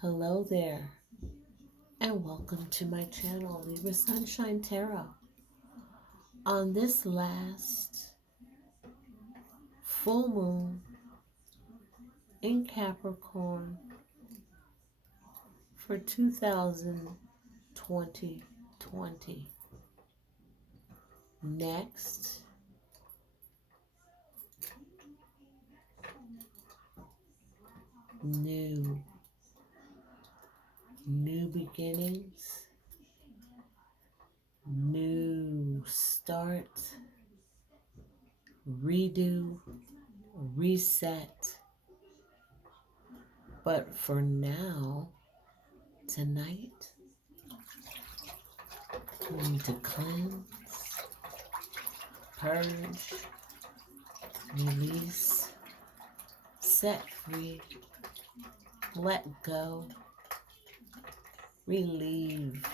Hello there, and welcome to my channel, Libra Sunshine Tarot. On this last full moon in Capricorn for 2020, next, new beginnings, new start, redo, reset. But for now, tonight, we need to cleanse, purge, release, set free, let go, relieve.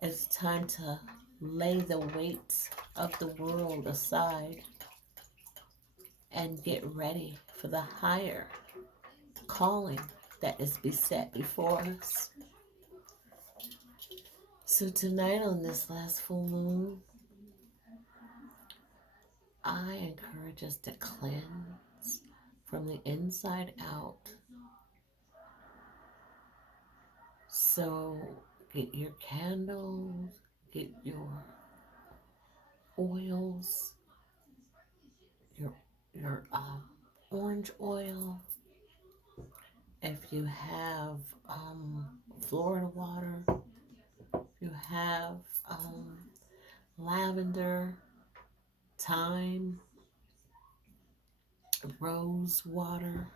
It's time to lay the weights of the world aside and get ready for the higher calling that is beset before us. So tonight on this last full moon, I encourage us to cleanse from the inside out. So get your candles, get your oils, your orange oil. If you have Florida water, if you have lavender, thyme, rose water,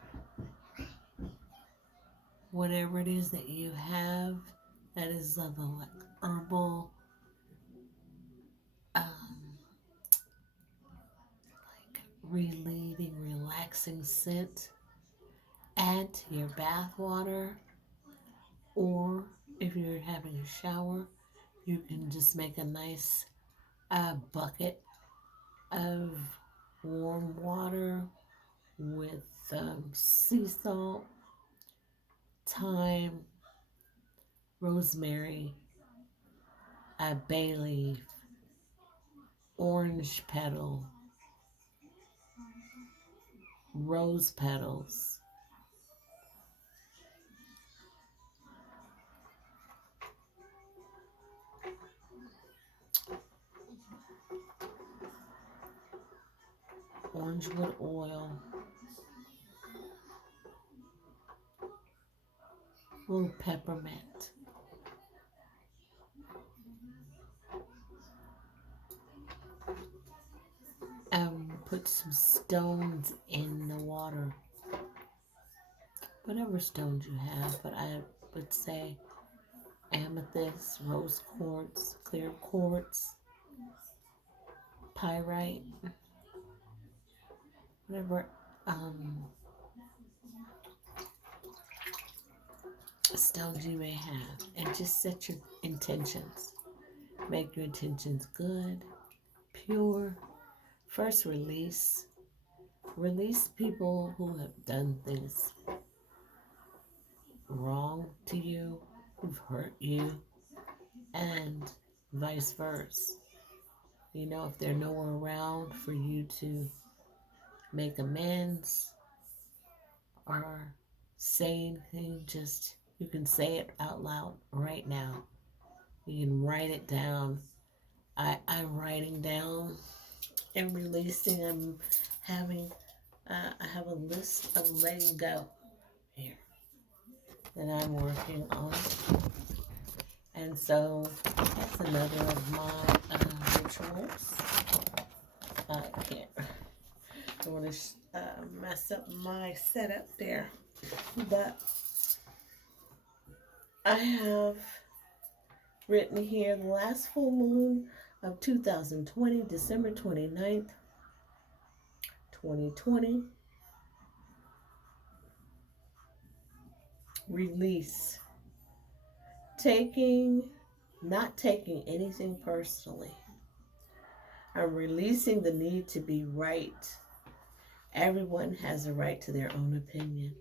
whatever it is that you have that is of a like herbal, like relieving, relaxing scent, add to your bath water, or if you're having a shower, you can just make a nice bucket of warm water with sea salt, thyme, rosemary, a bay leaf, orange petal, rose petals. Orangewood oil, a little peppermint. Put some stones in the water. Whatever stones you have, but I would say amethyst, rose quartz, clear quartz, pyrite, whatever stones you may have, and just set your intentions. Make your intentions good, pure. First, release people who have done things wrong to you, who've hurt you, and vice versa. You know, if they're nowhere around for you to make amends or say anything, just you can say it out loud right now. You can write it down. I'm writing down and releasing. I have a list of letting go here that I'm working on. And so that's another of my rituals. I don't want to mess up my setup there. But I have written here the last full moon of 2020, December 29th, 2020. Release. Not taking anything personally. I'm releasing the need to be right. Everyone has a right to their own opinion.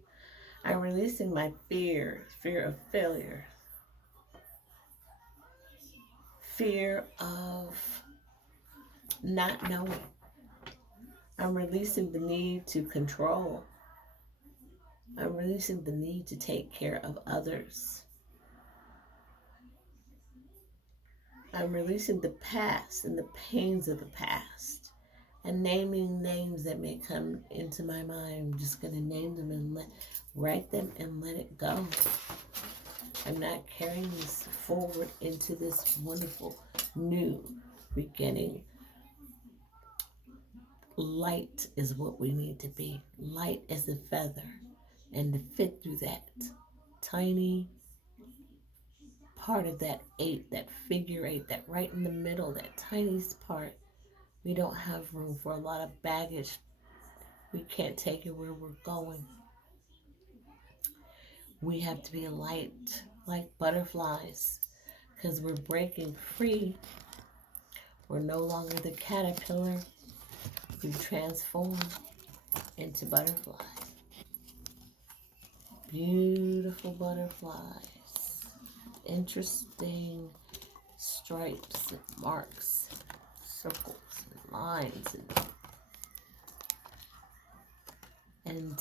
I'm releasing my fear of failure, fear of not knowing. I'm releasing the need to control. I'm releasing the need to take care of others. I'm releasing the past and the pains of the past and naming names that may come into my mind. I'm just going to name them and write them and let it go. I'm not carrying this forward into this wonderful new beginning. Light is what we need to be. Light as a feather. And to fit through that tiny part of that eight, that figure eight, that right in the middle, that tiniest part, we don't have room for a lot of baggage. We can't take it where we're going. We have to be light like butterflies because we're breaking free. We're no longer the caterpillar. We transform into butterflies. Beautiful butterflies. Interesting stripes and marks, circles and lines, and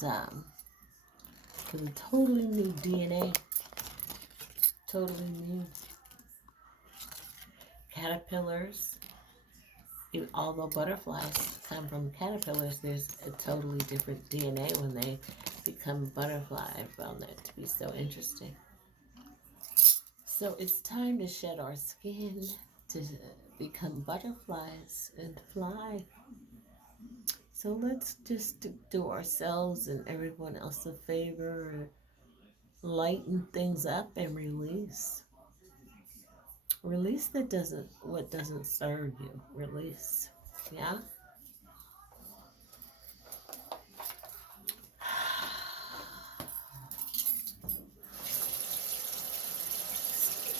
with a totally new DNA, totally new caterpillars. Although butterflies come from caterpillars, there's a totally different DNA when they become butterfly. I found that to be so interesting. So it's time to shed our skin to become butterflies and fly. So let's just do ourselves and everyone else a favor, lighten things up and release. Release what doesn't serve you. Release. Yeah?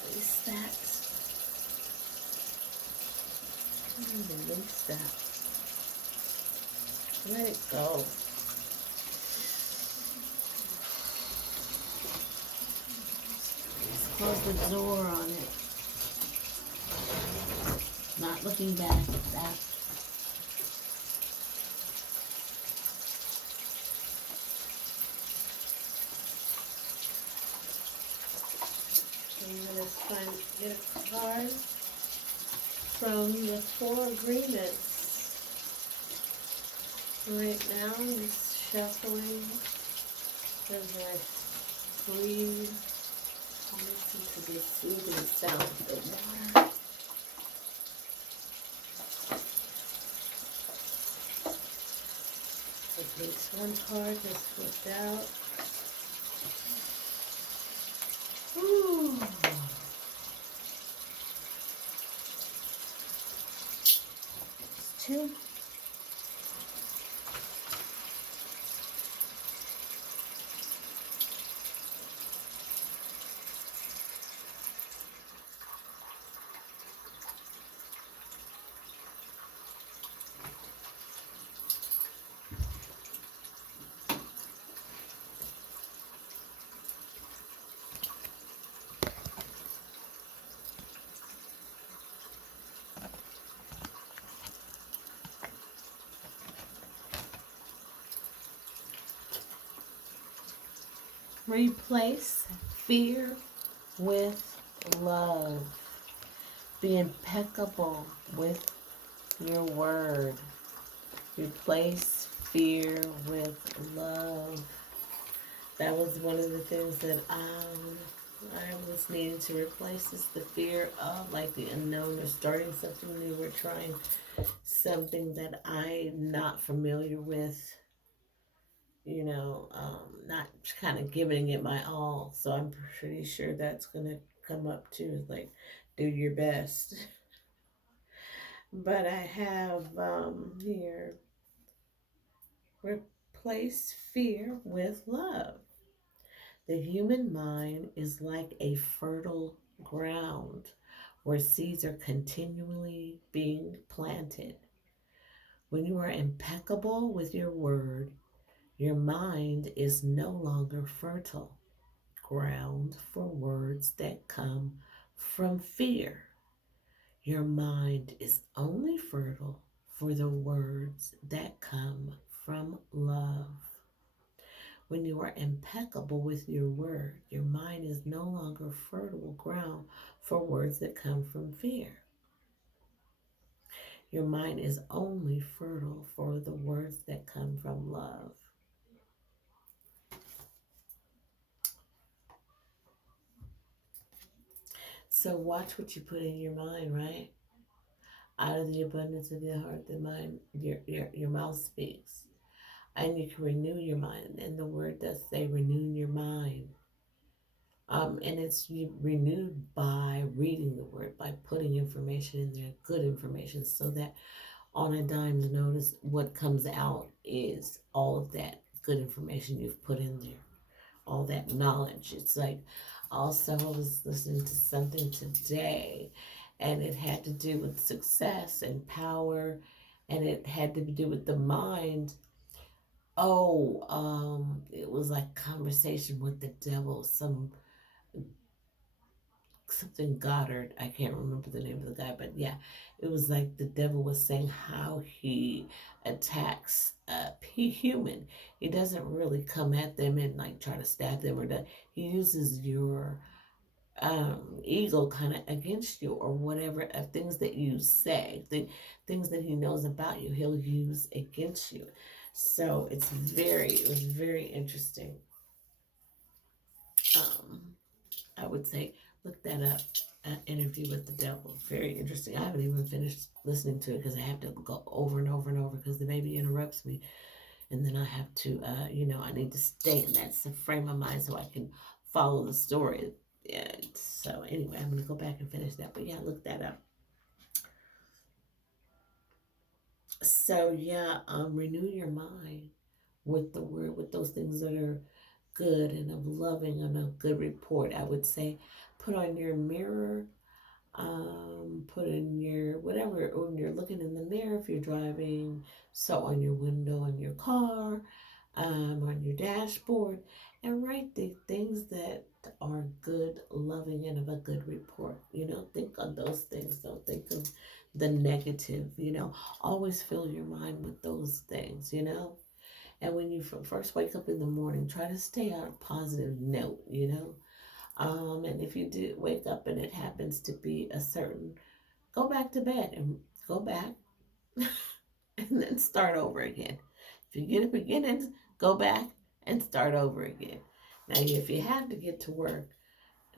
Release that. Release that. Let it go. Just close the door on it. Not looking back at that. I'm going to try and get a card from the Four Agreements. Right now, I'm just shuffling as I breathe. Listen to the soothing sound of the water. At least one card has flipped out. Ooh. It's two. Replace fear with love. Be impeccable with your word. Replace fear with love. That was one of the things that I was needing to replace is the fear of like the unknown or starting something new or trying something that I'm not familiar with, not kind of giving it my all. So I'm pretty sure that's going to come up too, like do your best. But I have here, replace fear with love. The human mind is like a fertile ground where seeds are continually being planted. When you are impeccable with your word, Your mind is no longer fertile ground for words that come from fear. Your mind is only fertile for the words that come from love. When you are impeccable with your word, your mind is no longer fertile ground for words that come from fear. Your mind is only fertile for the words that come from love. So watch what you put in your mind, right? Out of the abundance of your heart, the mind, your mouth speaks. And you can renew your mind. And the word does say renew your mind. And it's renewed by reading the word, by putting information in there, good information, so that on a dime's notice, what comes out is all of that good information you've put in there, all that knowledge. It's like, also, I was listening to something today, and it had to do with success and power, and it had to do with the mind. Oh, it was like conversation with the devil, something Goddard. I can't remember the name of the guy, but yeah, it was like the devil was saying how he attacks human. He doesn't really come at them and like try to stab them or that. He uses your ego kind of against you or whatever things that you say, things that he knows about you, he'll use against you. So it was very interesting. Um, I would say look that up. Interview with the devil. Very interesting. I haven't even finished listening to it because I have to go over and over and over because the baby interrupts me, and then I have to, I need to stay in that frame of mind so I can follow the story. Yeah. So anyway, I'm gonna go back and finish that. But yeah, look that up. So yeah, renew your mind with the word, with those things that are good and of loving and of good report. I would say, put on your mirror, put in your whatever when you're looking in the mirror if you're driving, so on your window in your car, on your dashboard, and write the things that are good, loving, and of a good report. Think on those things. Don't think of the negative. Always fill your mind with those things. And when you first wake up in the morning, try to stay on a positive note. And if you do wake up and it happens to be a certain, go back to bed and go back and then start over again. If you get up again and go back and start over again. Now, if you have to get to work,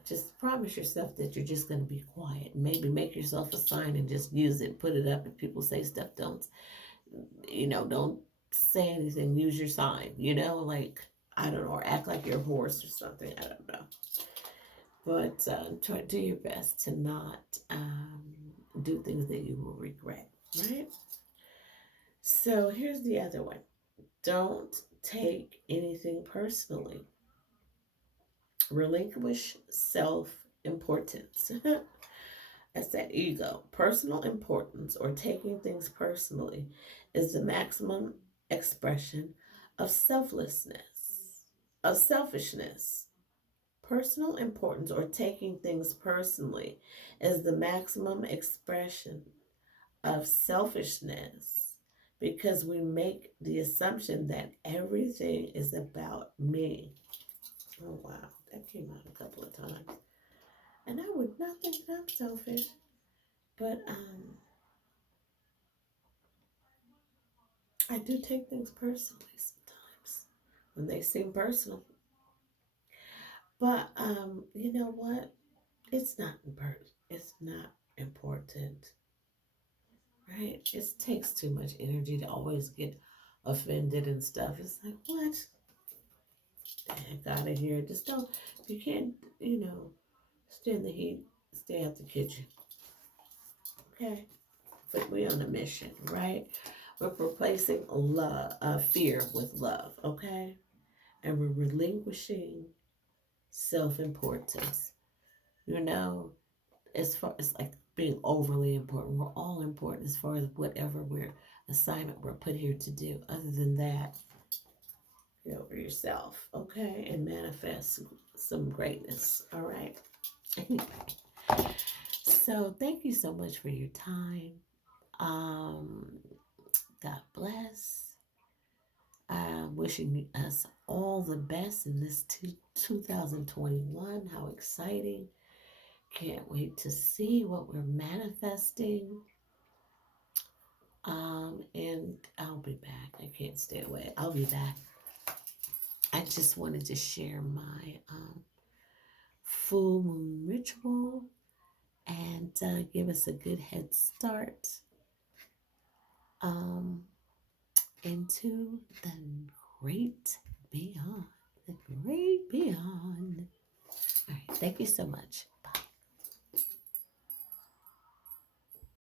just promise yourself that you're just going to be quiet. Maybe make yourself a sign and just use it. Put it up. If people say stuff, don't say anything. Use your sign, like, I don't know, or act like you're a horse or something. I don't know. But try to do your best to not do things that you will regret, right? So here's the other one. Don't take anything personally. Relinquish self importance. That's that ego. Personal importance or taking things personally is the maximum expression of selfishness. Personal importance or taking things personally is the maximum expression of selfishness because we make the assumption that everything is about me. Oh, wow. That came out a couple of times. And I would not think that I'm selfish, but I do take things personally sometimes when they seem personal. But you know what? It's not important. It's not important, right? It takes too much energy to always get offended and stuff. It's like, what? Heck out of here. Just don't, if you can't, stay in the heat, stay out the kitchen. Okay? But we're on a mission, right? We're replacing fear with love, okay? And we're relinquishing self-importance. You know, as far as like being overly important, we're all important as far as whatever assignment we're put here to do. Other than that, over yourself, okay, and manifest some greatness. All right. So thank you so much for your time. Um, God bless. I'm wishing us all the best in this 2021. How exciting! Can't wait to see what we're manifesting. And I'll be back. I can't stay away. I'll be back. I just wanted to share my full moon ritual and give us a good head start um, into the great beyond. The great beyond. All right. Thank you so much.